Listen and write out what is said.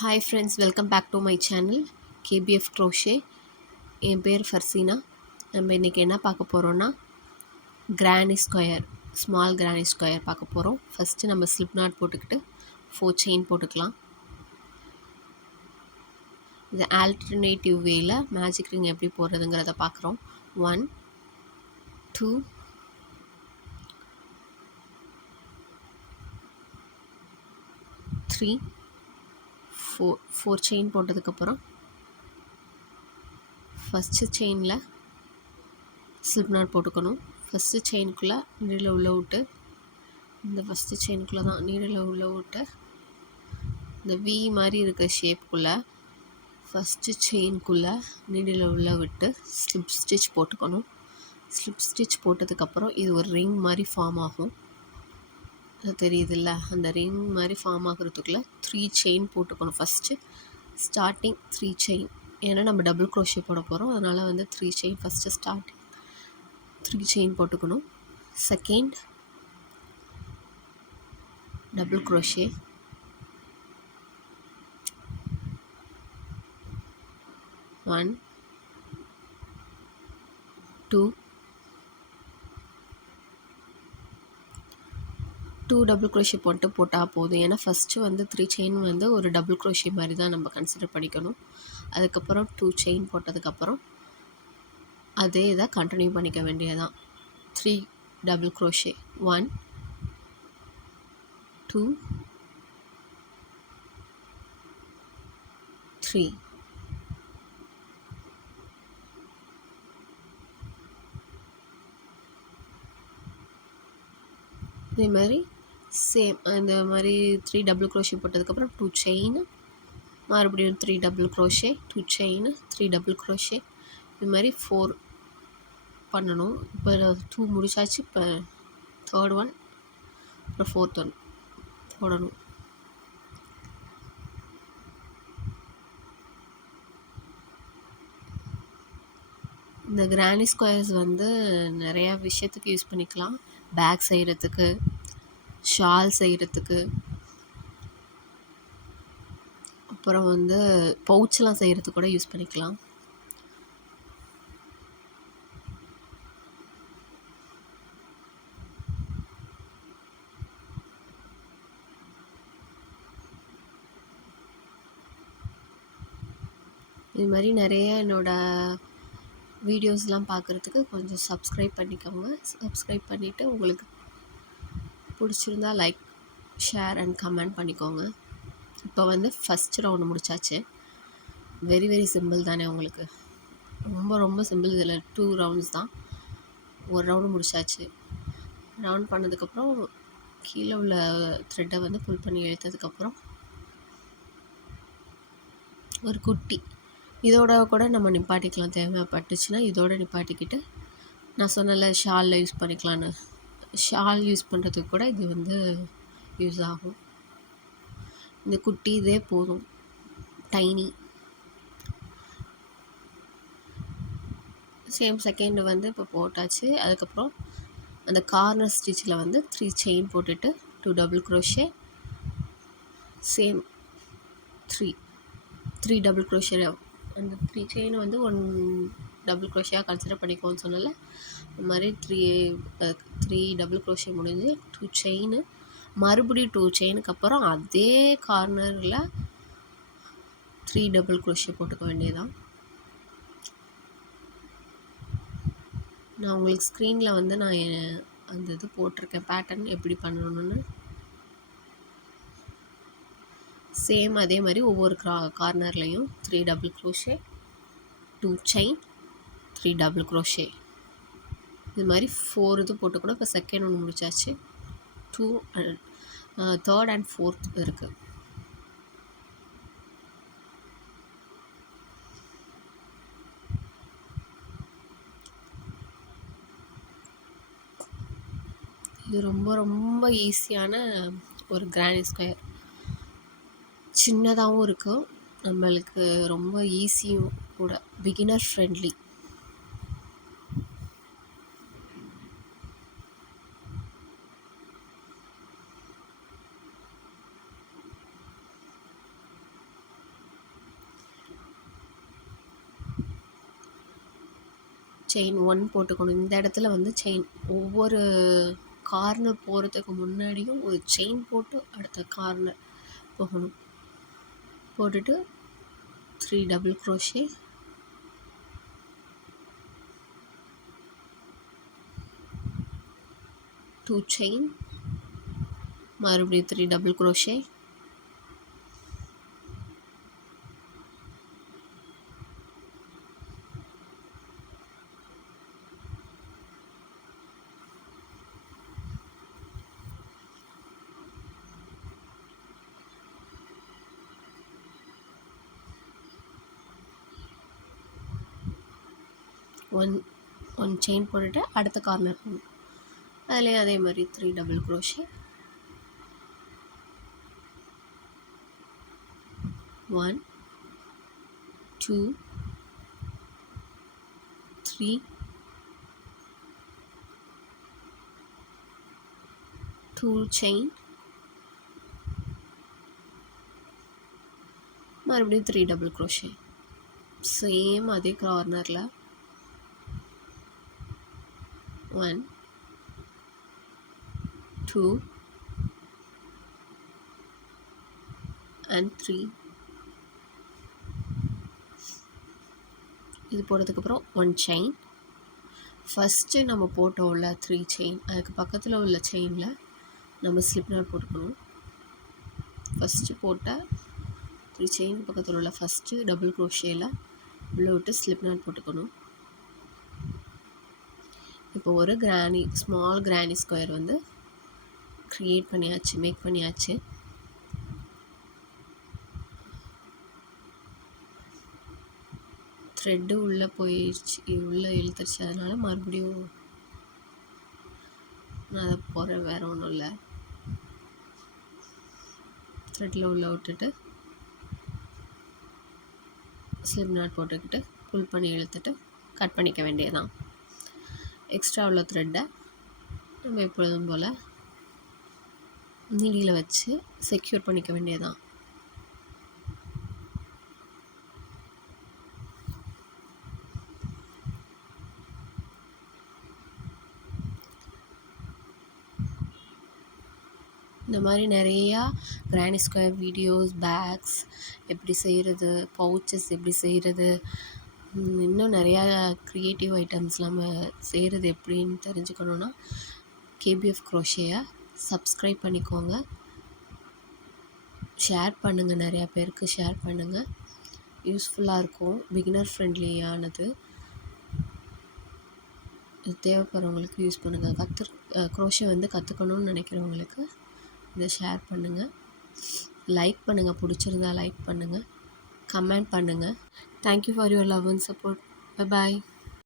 Hi friends, welcome back to my channel KBF crochet. என் பேர் ஃபர்சீனா. நம்ம இன்றைக்கி என்ன பார்க்க போகிறோன்னா granny square, small granny square பார்க்க போகிறோம். ஃபஸ்ட்டு நம்ம ஸ்லிப் நாட் போட்டுக்கிட்டு 4 செயின் போட்டுக்கலாம். இது ஆல்டர்னேட்டிவ் வேயில் மேஜிக் ரிங் எப்படி போடுறதுங்கிறத பார்க்குறோம். 1 2 3 4 செயின் போட்டதுக்கப்புறம் ஃபஸ்ட்டு செயினில் ஸ்லிப் நாட் போட்டுக்கணும். ஃபஸ்ட்டு செயினுக்குள்ளே நீடில் உள்ள விட்டு, இந்த ஃபஸ்ட்டு செயினுக்குள்ளே தான் நீடில் உள்ள விட்டு, இந்த வி மாதிரி இருக்க ஷேப்புக்குள்ளே ஃபஸ்ட்டு செயினுக்குள்ளே நீடில் உள்ள விட்டு ஸ்லிப் ஸ்டிச் போட்டுக்கணும். ஸ்லிப் ஸ்டிச் போட்டதுக்கப்புறம் இது ஒரு ரிங் மாதிரி ஃபார்ம் ஆகும். அது தெரியுதுல்ல, அந்த ரிங் மாதிரி ஃபார்ம் ஆகிறதுக்குள்ளே 3 செயின் போட்டுக்கணும். ஃபஸ்ட்டு ஸ்டார்டிங் 3 செயின், ஏன்னா நம்ம டபுள் க்ரோஷே போட போகிறோம். அதனால் வந்து 3 செயின் ஃபஸ்ட்டு ஸ்டார்டிங் 3 செயின் போட்டுக்கணும். Second double crochet, 1 2 double crochet போட்டால் போதும். ஏன்னா ஃபஸ்ட்டு வந்து 3 செயின் வந்து ஒரு டபுள் க்ரோஷே மாதிரி தான் நம்ம கன்சிடர் பண்ணிக்கணும். அதுக்கப்புறம் 2 செயின் போட்டதுக்கப்புறம் அதே இதை கண்டினியூ பண்ணிக்க வேண்டியதான். 3 டபுள் க்ரோஷே, 1 2 3. இதே மாதிரி சேம் அந்த மாதிரி 3 டபுள் க்ரோஷே போட்டதுக்கப்புறம் 2 செயின், மறுபடியும் 3 double crochet, 2 chain, 3 double crochet, இது மாதிரி 4 பண்ணணும். இப்போ 2 முடிச்சாச்சு. இப்போ தேர்ட் ஒன், அப்புறம் ஃபோர்த் ஒன் போடணும். இந்த கிரானி ஸ்கொயர்ஸ் வந்து நிறையா விஷயத்துக்கு யூஸ் பண்ணிக்கலாம். பேக் செய்கிறதுக்கு, ஷால் செய்கிறதுக்கு, அப்புறம் வந்து பவுச்செலாம் செய்கிறதுக்கு கூட யூஸ் பண்ணிக்கலாம். இது மாதிரி நிறைய என்னோடய வீடியோஸ்லாம் பார்க்குறதுக்கு கொஞ்சம் சப்ஸ்கிரைப் பண்ணிக்கோங்க. சப்ஸ்கிரைப் பண்ணிவிட்டு உங்களுக்கு பிடிச்சிருந்தா லைக், ஷேர் அண்ட் கமெண்ட் பண்ணிக்கோங்க. இப்போ வந்து ஃபஸ்ட் ரவுண்டு முடிச்சாச்சு. வெரி வெரி சிம்பிள் தானே உங்களுக்கு, ரொம்ப ரொம்ப சிம்பிள். இதில் 2 ரவுண்ட்ஸ் தான். ஒரு ரவுண்டு முடிச்சாச்சு. ரவுண்ட் பண்ணதுக்கப்புறம் கீழே உள்ள த்ரெட்டை வந்து புல் பண்ணி இழுத்ததுக்கப்புறம் ஒரு குட்டி இதோட கூட நம்ம நிப்பாட்டிக்கலாம். தேவைப்பட்டுச்சுன்னா இதோட நிப்பாட்டிக்கிட்டு, நான் சொன்னல ஷாலில் யூஸ் பண்ணிக்கலான்னு, ஷால் யூஸ் பண்ணுறதுக்கு கூட இது வந்து யூஸ் ஆகும். இந்த குட்டி இதே போதும், டைனி. சேம் செகண்ட் வந்து இப்போ போட்டாச்சு. அதுக்கப்புறம் அந்த கார்னர் ஸ்டிச்சில் வந்து 3 செயின் போட்டுட்டு 2 double crochet, same 3 double crochet. அந்த 3 செயின் வந்து 1 டபுள் க்ரோஷியாக கன்சிடர் பண்ணிக்கோன்னு சொன்னல, இந்த மாதிரி 3 டபுள் க்ரோஷே முடிஞ்சு 2 செயின், மறுபடியும் 2 செயினுக்கு அப்புறம் அதே கார்னரில் 3 டபுள் க்ரோஷே போட்டுக்க வேண்டியதான். நான் உங்களுக்கு ஸ்க்ரீனில் வந்து நான் அந்த இது போட்டிருக்கேன், பேட்டர்ன் எப்படி பண்ணணும்னு. சேம் அதே மாதிரி ஒவ்வொரு கார்னர்லேயும் 3 double crochet, 2 chain, 3 double crochet, இது மாதிரி 4 இது போட்டு கூட இப்போ செகண்ட் ஒன்று முடிச்சாச்சு. 2 தேர்ட் அண்ட் ஃபோர்த் இருக்குது. இது ரொம்ப ரொம்ப ஈஸியான ஒரு கிரானி ஸ்கொயர். சின்னதாகவும் இருக்கும், நம்மளுக்கு ரொம்ப ஈஸியும் கூட, பிகினர் ஃப்ரெண்ட்லி. செயின் 1 போட்டுக்கணும். இந்த இடத்துல வந்து செயின் ஒவ்வொரு கார்னர் போகிறதுக்கு முன்னாடியும் ஒரு செயின் போட்டு அடுத்த கார்னர் போகணும். போட்டுட்டு 3 டபுள் க்ரோஷே, 2 செயின், மறுபடியும் 3 டபுள் க்ரோஷே, ஒன் செயின் போட்டுட்டு அடுத்த கார்னர் போகணும். அதுலேயும் அதே மாதிரி 3 டபுள் க்ரோஷே, 1 2 3 2 செயின், மறுபடியும் 3 டபுள் க்ரோஷே. சேம் அதே கார்னரில் 1 2 and 3. இது போட்டதுக்கப்புறம் 1 செயின். ஃபஸ்ட்டு நம்ம போட்டோம்ல 3 செயின், அதுக்கு பக்கத்தில் உள்ள செயினில் நம்ம ஸ்லிப் நாட் போட்டுக்கணும். ஃபஸ்ட்டு போட்ட 3 செயின் பக்கத்தில் உள்ள ஃபஸ்ட்டு டபுள் க்ரோஷேயில் உள்ள விட்டு ஸ்லிப் நாட் போட்டுக்கணும். இப்போ ஒரு ஸ்மால் கிரானி ஸ்கொயர் வந்து மேக் பண்ணியாச்சு. த்ரெட்டு உள்ளே உள்ளே இழுத்துருச்சு. அதனால் மறுபடியும் நான் அதை போகிறேன், வேறு ஒன்றும் இல்லை. த்ரெட்டில் உள்ளே விட்டுட்டு ஸ்லிப் நாட் போட்டுக்கிட்டு புல் பண்ணி இழுத்துட்டு கட் பண்ணிக்க வேண்டியதான். எக்ஸ்ட்ரா உள்ள த்ரெட்டை நம்ம எப்பொழுதும் போல் நீடியில் வச்சு செக்யூர் பண்ணிக்க வேண்டியதான். இந்த மாதிரி நிறையா கிரானி ஸ்கொயர் வீடியோஸ், பேக்ஸ் எப்படி செய்கிறது, பவுச்சஸ் எப்படி செய்கிறது, இன்னும் நிறையா க்ரியேட்டிவ் ஐட்டம்ஸ் நம்ம செய்கிறது எப்படின்னு தெரிஞ்சுக்கணுன்னா கேபிஎஃப் க்ரோஷேயை சப்ஸ்கிரைப் பண்ணிக்கோங்க. ஷேர் பண்ணுங்கள், நிறையா பேருக்கு ஷேர் பண்ணுங்கள். யூஸ்ஃபுல்லாக இருக்கும், பிகினர் ஃப்ரெண்ட்லியானது. இது தேவைப்படுறவங்களுக்கு யூஸ் பண்ணுங்கள். க்ரோஷே வந்து கற்றுக்கணுன்னு நினைக்கிறவங்களுக்கு இதை ஷேர் பண்ணுங்கள். லைக் பண்ணுங்கள், பிடிச்சிருந்தா லைக் பண்ணுங்கள், கமெண்ட் பண்ணுங்கள். Thank you for your love and support. Bye bye.